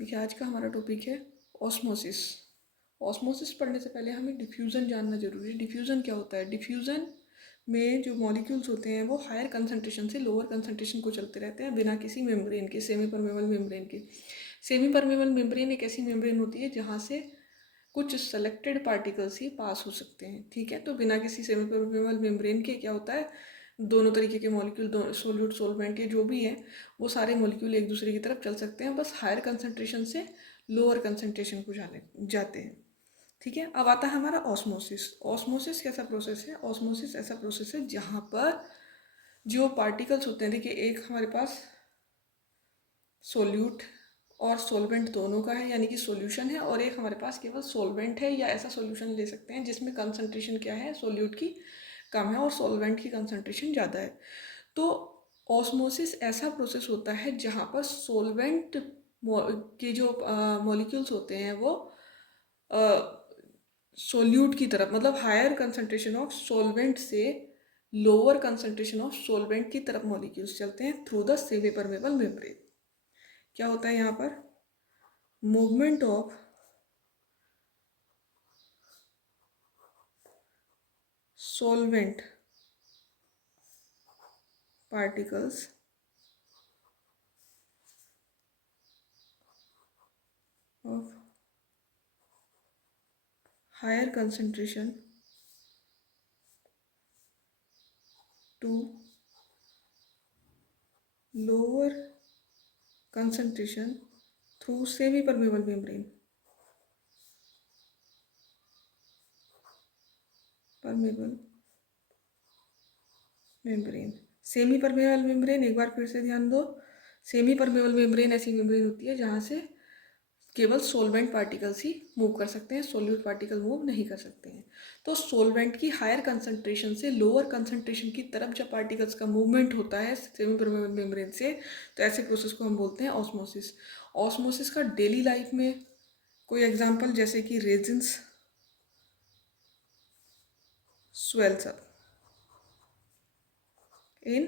देखिए आज का हमारा टॉपिक है ऑस्मोसिस। ऑस्मोसिस पढ़ने से पहले हमें डिफ्यूज़न जानना जरूरी है। डिफ्यूज़न क्या होता है? डिफ्यूज़न में जो मॉलिक्यूल्स होते हैं वो हायर कंसंट्रेशन से लोअर कंसंट्रेशन को चलते रहते हैं बिना किसी मेम्ब्रेन के, सेमी परमेबल मेम्ब्रेन के। सेमी परमेबल मेम्ब्रेन एक ऐसी मेम्ब्रेन होती है जहाँ से कुछ सेलेक्टेड पार्टिकल्स ही पास हो सकते हैं, ठीक है। तो बिना किसी सेमी परमेबल मेम्ब्रेन के क्या होता है, दोनों तरीके के मॉलिक्यूल, सोल्यूट सोलवेंट के जो भी हैं, वो सारे मॉलिक्यूल एक दूसरे की तरफ चल सकते हैं, बस हायर कंसंट्रेशन से लोअर कंसंट्रेशन को जाते हैं, ठीक है। अब आता है हमारा ऑस्मोसिस। ऑस्मोसिस कैसा प्रोसेस है? ऑस्मोसिस ऐसा प्रोसेस है जहाँ पर जो पार्टिकल्स होते हैं, देखिए एक हमारे पास सोल्यूट और सोलवेंट दोनों का है, यानी कि सॉल्यूशन है, और एक हमारे पास केवल सोलवेंट है, या ऐसा सॉल्यूशन ले सकते हैं जिसमें कंसंट्रेशन क्या है, सोल्यूट की कम है और सोलवेंट की कंसंट्रेशन ज़्यादा है। तो ऑस्मोसिस ऐसा प्रोसेस होता है जहाँ पर सोलवेंट के जो मॉलिक्यूल्स होते हैं वो सोल्यूट की तरफ, मतलब हायर कंसंट्रेशन ऑफ सोलवेंट से लोअर कंसंट्रेशन ऑफ सोलवेंट की तरफ मॉलिक्यूल्स चलते हैं through the semi permeable membrane. क्या होता है यहाँ पर? Movement of solvent particles of higher concentration to lower concentration through semi-permeable membrane. Permeable membrane, semi permeable membrane, एक बार फिर से ध्यान दो। सेमी परमेबल मेम्ब्रेन ऐसी मेम्ब्रेन होती है जहाँ से केवल सोलवेंट पार्टिकल्स ही मूव कर सकते हैं, सोल्यूट पार्टिकल मूव नहीं कर सकते हैं। तो सोलवेंट की हायर कंसंट्रेशन से लोअर कंसंट्रेशन की तरफ जब पार्टिकल्स का मूवमेंट होता है सेमी परमेबल मेम्ब्रेन से, तो ऐसे प्रोसेस को हम बोलते हैं ऑस्मोसिस। ऑस्मोसिस का डेली लाइफ में कोई एग्जांपल, जैसे कि resins swells up in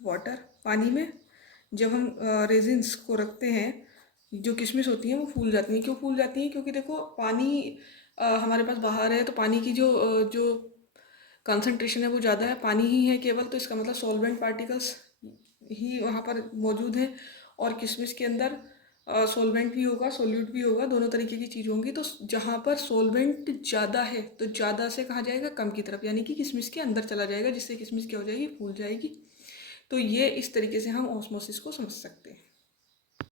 water, पानी में जब हम रेजिन्स को रखते हैं, जो किशमिश होती हैं वो फूल जाती हैं। क्यों फूल जाती हैं? क्योंकि देखो पानी हमारे पास बाहर है, तो पानी की जो कंसंट्रेशन है वो ज़्यादा है, पानी ही है केवल, तो इसका मतलब सॉल्वेंट पार्टिकल्स ही वहाँ पर मौजूद हैं। और किशमिश के अंदर सॉल्वेंट भी होगा, सोल्यूट भी होगा, दोनों तरीके की चीज़ होंगी। तो जहाँ पर सॉल्वेंट ज़्यादा है तो ज़्यादा से कहाँ जाएगा? कम की तरफ, यानी कि किशमिश के अंदर चला जाएगा, जिससे किशमिश क्या हो जाएगी? फूल जाएगी। तो ये इस तरीके से हम ऑस्मोसिस को समझ सकते हैं।